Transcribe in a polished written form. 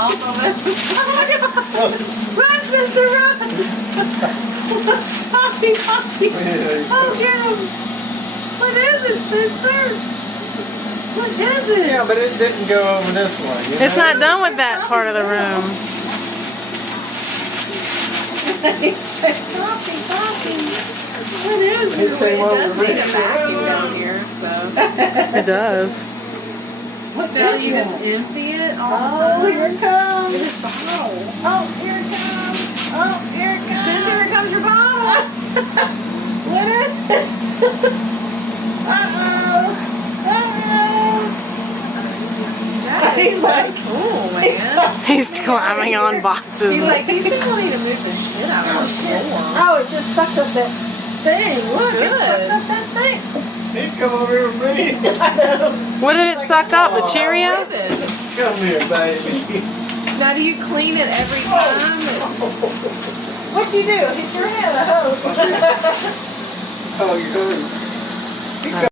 off of it. Run, Spencer, run! Poppy, Poppy! Oh, get him! What is it, Spencer? What is it? Yeah, but it didn't go over this way. You It's know? not done with that part of the room. Poppy, Poppy! What is it? It came over does need a Rick's vacuum room. down here, so. It does. What Now is you that? just empty it all Oh, the time. here it comes! This bottle. Oh, here it comes! Oh, here it comes! Spencer, here comes your bottle. What is it? Uh-oh! That is He's so like- cool, man. He's climbing on boxes. He's like, these people need to move the shit out of the floor. Oh, it just sucked up that thing. Look, it Good. sucked up that thing. He'd come over here with me. I know. What did it suck up? The Cheerio? With it. Come here, baby. Now, do you clean it every time? What'd you do? Hit your head, I hope. Oh, you heard.